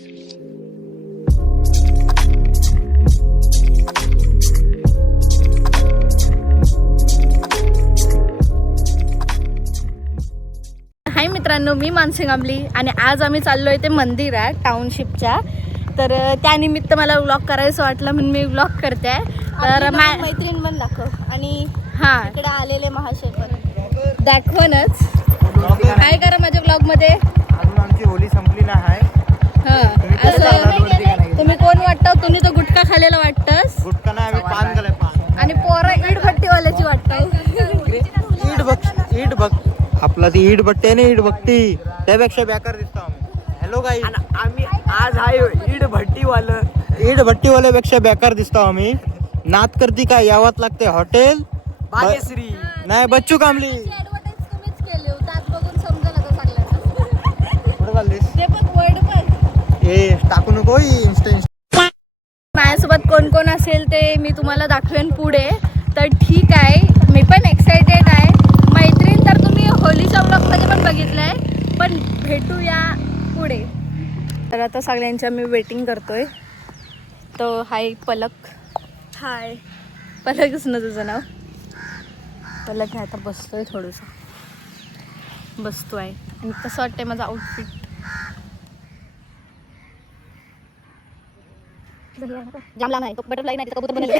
हाय मित्रांनो, मी मानसी गांबली आणि आज आम्ही चाललोय ते मंदिरात टाउनशिपच्या. तर त्यानिमित्त मला व्लॉग करायचं वाटलं म्हणून मी व्लॉग करते. तर मैत्रीण पण दाखव आणि हां इकडे आलेले महाशय पण दाखवणच. काय करा माझ्या व्लॉग मध्ये. अजून आमची होली संपली नाही आहे. असं तुम्ही कोण वाटतं? तुम्ही तो गुटखा खाल्लेला वाटतस. गुटखा नाही, आम्ही पान केलंय, पान. आणि पोरं ईड भट्टीवाल्याची वाटतं. ईड बघ आपला ती ईड भट्टी आहे ना, ईड भट्टी त्यापेक्षा बेकार दिसतो आम्ही. हॅलो गाई, आम्ही आज आहे ईड भट्टीवाल्यापेक्षा बेकार दिसतो आम्ही. नात करती काय यावत लागते हॉटेल भाग्यश्री. नाही बच्चू कांबली. ऍडव्हर्टाइज तुम्हीच केली होती, आज बघून समजेल आता सगळ्यांना. कुठं चाललीस? ते पण वर्ड पण ए टाकू नको इन्स्टा. माझ्यासोबत कोण कोण असेल ते मी तुम्हाला दाखवेन पुढे. तर ठीक आहे, मी पण एक्सायटेड आहे. मैत्रीण तर तुम्ही होलीच्या ब्लॉगमध्ये पण बघितलंय, पण भेटूया पुढे. तर आता सगळ्यांच्या मी वेटिंग करतोय. तो हाय पलक. हाय. पलकच ना तुझं नाव. पलक आहे. आता बसतोय, थोडंसं बसतोय. आणि कसं वाटतंय माझं आउटफिट. जाम लांब आहे तो, बटरफ्लाय नाही कबूतर बनवलं.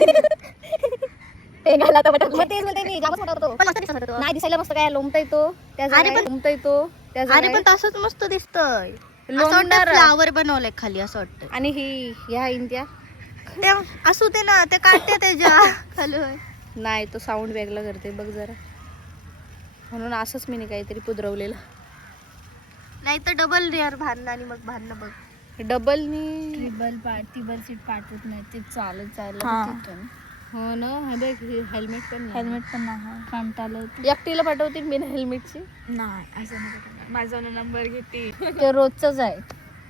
ते घाला तर बटरफ्लाय. तेच बोलते मी, जामच मोठा होतो. पण मस्त दिसत होता. नाही दिसायला मस्त काय लोंबता येतो त्या जागी, लोंबता येतो त्या जागी. अरे पण तसंच मस्त दिसतंय. लोंबणार. फ्लावर बनवलंय खाली असं वाटतं. आणि ही ह्या इंत्या ते असू दे ना, ते काढते त्याच्या खाली. नाही, तो साऊंड वेगळा करते बघ जरा. म्हणून असंच मी काहीतरी पुदरवलेलं. नाही तर डबल रेअर भांडणं आणि मग भांडणं बघ. डबलनी टिबल सीट पाठवत नाही ते चालत हा. तिथून. हो ना. हे बघ, हेल्मेट पण नाही. हेल्मेट पण नाही कंटाळलं. एकटीला पाठवते मी हेल्मेटची. नाही असं नाही. माझा नंबर घेते. ते रोजच आहे.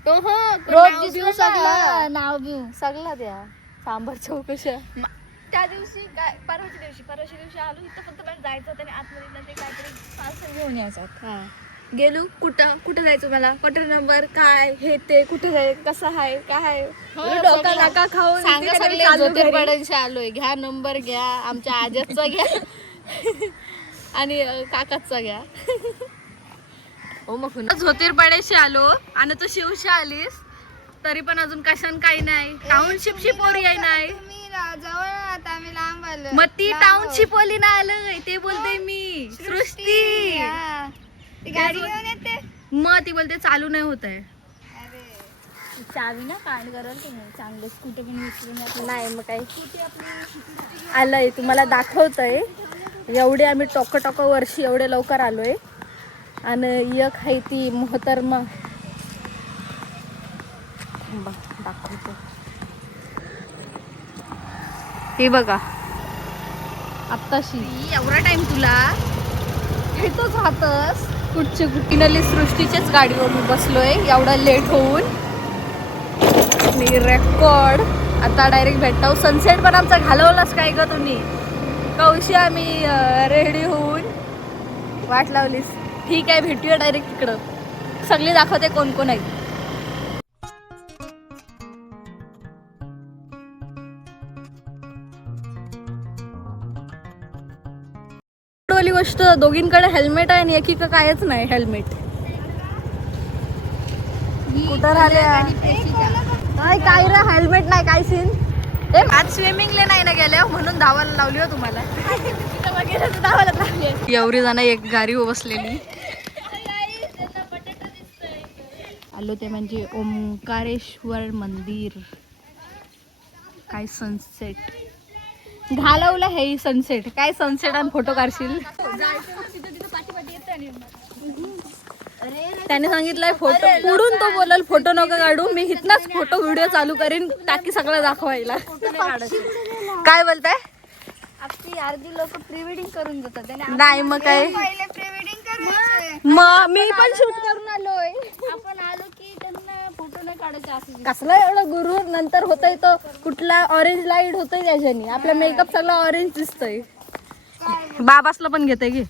तो हो रोज दिसतो सगळा. नाव बिव सगळा द्या सांबार चौकशा. त्या दिवशी काय परवाच्या दिवशी आलो इथं, फक्त मला जायचं होतं आणि आतमध्ये ते काहीतरी पार्सल घेऊन यायचं. गेलो कुठं जायचं, मला क्वार्टर नंबर काय हे ते, कुठे जाय कसं आहे काय आहे, डोका नाका खाऊन सांगा सगळे ज्योतिर्पडांशी आलोय. घ्या नंबर घ्या, आमच्या आजचा घ्या आणि काकाचा घ्या. हो मग ज्योतिर्पडाशी आलो आणि तू शिवशी आलीस, तरी पण अजून कशान काही नाही. टाउनशिपची पोरी आहे नाही. मग ती टाउनशिप वाली ना आलं ते बोलते मी सृष्टी. गाडी घेऊन येते. मग ती बोलते चालू नाही होत आहे. चावी ना कांड करल तुम्ही चांगलं. स्कूटी पण विसरून नाही मग काय आलंय तुम्हाला दाखवतंय. एवढे आम्ही टोक वर्षी एवढे लवकर आलोय. आणि एक आहे ती मोहतरमा दाखवतो. हे बघा आत्ताशी एवढा टाइम तुला भेटतोच राहतस. कुठची कुठीनली सृष्टीच्याच गाडीवर मी बसलोय एवढा लेट होऊन. मी रेकॉर्ड आता डायरेक्ट भेटतो. सनसेट पण आमचा घालवलाच काय ग तुम्ही. कौशी आम्ही रेडी होऊन वाट लावलीस. ठीक आहे, भेटूया डायरेक्ट तिकडं. सगळी दाखवते कोण कोण आहे. वाली गोष्ट, दोघींकडे हेल्मेट आहे आणि एकीकडे कायच नाही हेल्मेट. कुठं राहिल्या काय रे, हेल्मेट नाही काय सीन. आज स्विमिंगले नाही ना गेल्या म्हणून धावायला लावली हो तुम्हाला. एवढी जण एक गाडीवर बसलेली. आलो ते म्हणजे ओंकारेश्वर मंदिर. काय सनसेट घालवलं हे. सनसेट काय सनसेट आणि फोटो काढशील. त्याने सांगितलंय फोटो पुढून. तो बोलाल फोटो नका काढू, मी इथलाच फोटो व्हिडिओ चालू करीन टाकी सगळं दाखवायला. काय बोलताय. आपली अर्धी लोक प्री वेडिंग करून जातात. नाही मग काय, मग मी पण शूट करून आलोय. आपण आलो की त्यांना फोटो नाही काढायचे असं. कसला एवढं गुरूर नंतर होतय. तो कुठला ऑरेंज लाईट होतोय त्याच्यानी आपला मेकअप सगळा ऑरेंज दिसतोय. बाबासला पण घेते घे.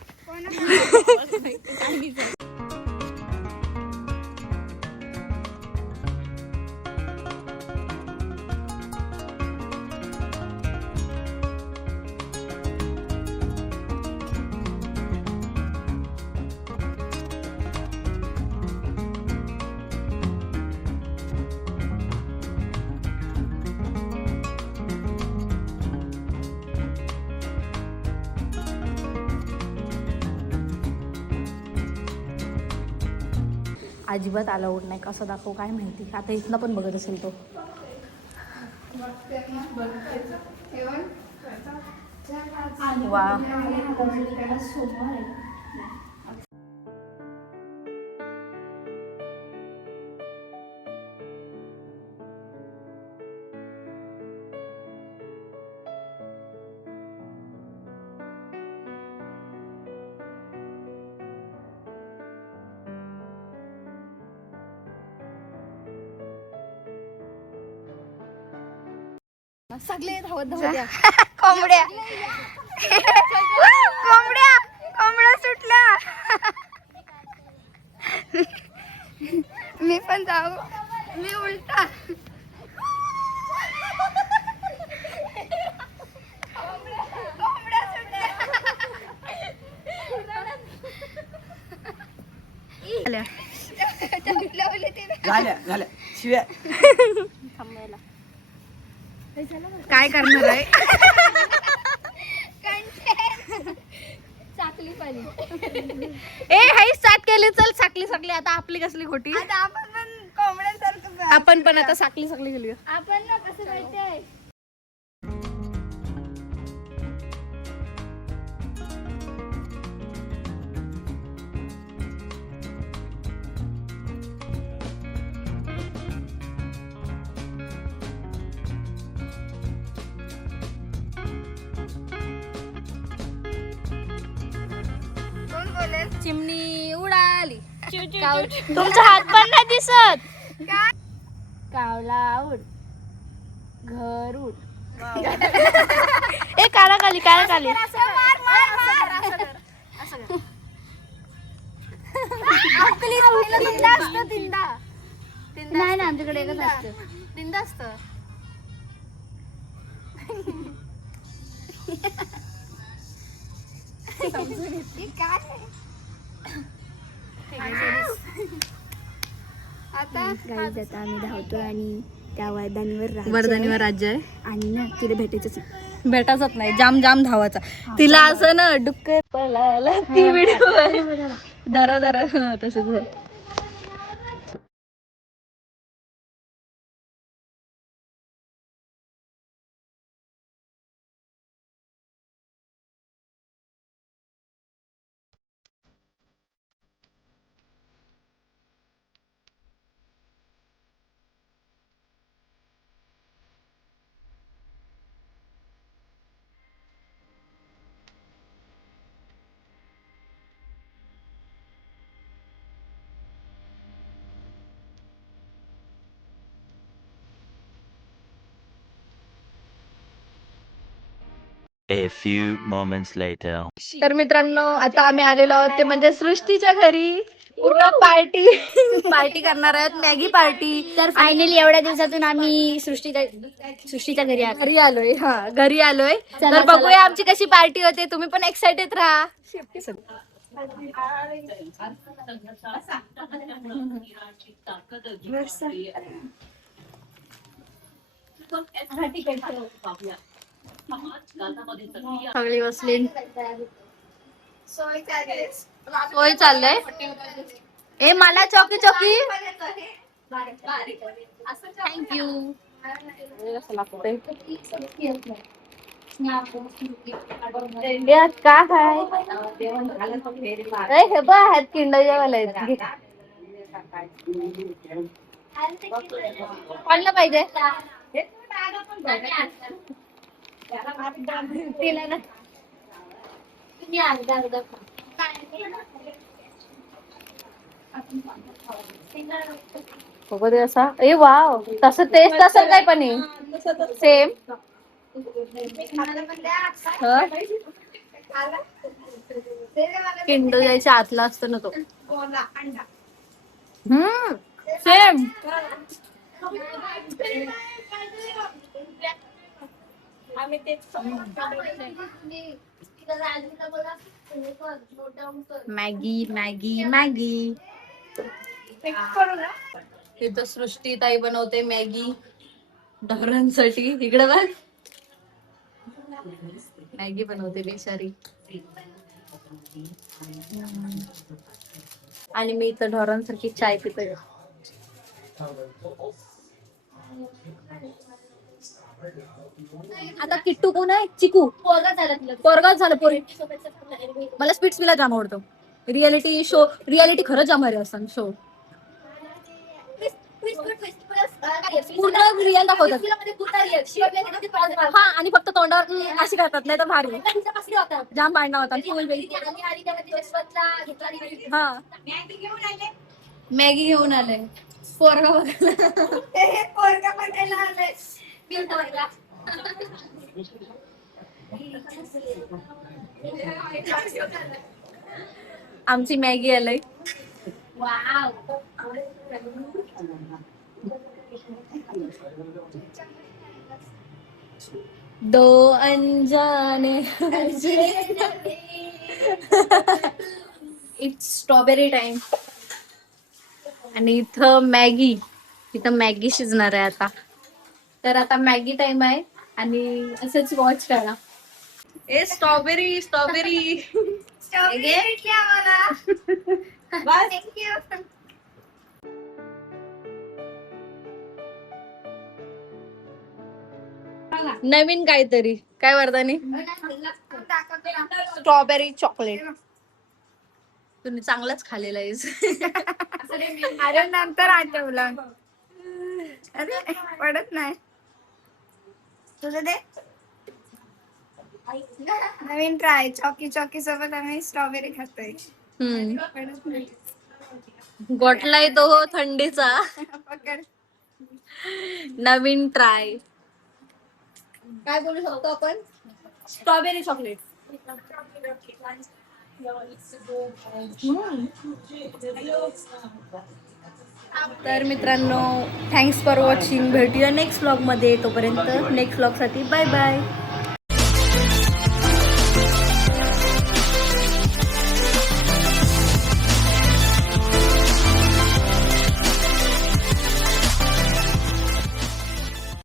अजिबात अलाउड नाही. कसं दाखवू काय माहिती. आता इथनं पण बघत असेल तो. वा सगळे धावत धावत या. कोंबड्या कोंबड्या कोंबड्या सुटल्या. मी पण जाऊ. मी उलटा. झाल्या शिव्या. काय करणार आहे. चाकली पाणी. ए हाई स्टार्ट केली. चल साकली साकली. आता आपली कसली खोटी. आता आपण पण कोंबड्यांसारखं आपण पण आता साकली साकली गेली. आपण ना कसं माहितीये चिमणी उडाली. तुमचा हात पण नाही दिसत. कावला उड घर उड. ए काला खाली काला खाली. नाही ना आमच्याकडे एकच असतं. तिंदा असत. आता आम्ही धावतो आणि त्या वरदानीवर राज्य आहे. आणि ना तिला भेटायचंच भेटायचंच नाही. जाम जाम धावाचा. तिला असं ना डुक्कर पळाला ती व्हिडिओ धरा धरा तसंच. A few moments later. तर मित्रांनो आता आम्ही आलेलो आहोत ते म्हणजे सृष्टीच्या घरी. पूर्ण पार्टी करणार आहेत. Maggi party. तर फायनली एवढ्या दिवसातून आम्ही सृष्टीच्या घरी आलोय. हा घरी आलोय. तर बघूया आमची कशी पार्टी होते. तुम्ही पण एक्साइटेड राहा. सगळी बसली. सोय चाललंय. ए मला चौकी चौकी. थँक्यू. यात का आहे. हे बघ आहेत किंडरवाले आहेत. पाडलं पाहिजे. तिला ना असा. ए वाव तसं टेस्ट असेल काय पण सेम. किंडर जायच्या आतला असतो ना तो. सेम. Maggi Maggi Maggi. इथं सृष्टी ताई बनवते मॅगी ढोरांसाठी. इकडे बघ मॅगी बनवते बिचारी. आणि मी इथं ढोरांसारखी चाय पितोय. आता किट्टू कोण आहे? चिकू पोरगा झालं पोरी. मला स्पिट्स विला जाम आवडतो. रियालिटी शो, रियालिटी खरंच जाम भारी असतात शो. पूर्ण रिअल दाखवतात. हा आणि फक्त तोंडावर अशी करतात, नाही तर भारी जाम भांडणं होतात. हा मॅगी घेऊन आले पोरगा बघायला. आमची मॅगी आलंय. दो अनजाने इट्स स्ट्रॉबेरी टाइम. आणि इथं मॅगी शिजणार आहे आता. तर आता मॅगी टाइम आहे आणि असंच वॉच करा. ए स्ट्रॉबेरी नवीन काहीतरी. काय वरदानी? Strawberry chocolate. तुम्ही चांगलंच खाल्लेलं आहे. अरे नंतर आठवलं. अरे पडत नाही तुझं ते नवीन ट्राय. चॉकी सोबत आम्ही स्ट्रॉबेरी खातोय. गोटलाय तो थंडीचा. पकड. नवीन ट्राय. काय बोलू शकतो आपण? Strawberry chocolate. तर मित्रांनो, थँक्स फॉर वॉचिंग. भेटूया नेक्स्ट व्लॉग मध्ये. तोपर्यंत नेक्स्ट व्लॉग साठी बाय बाय.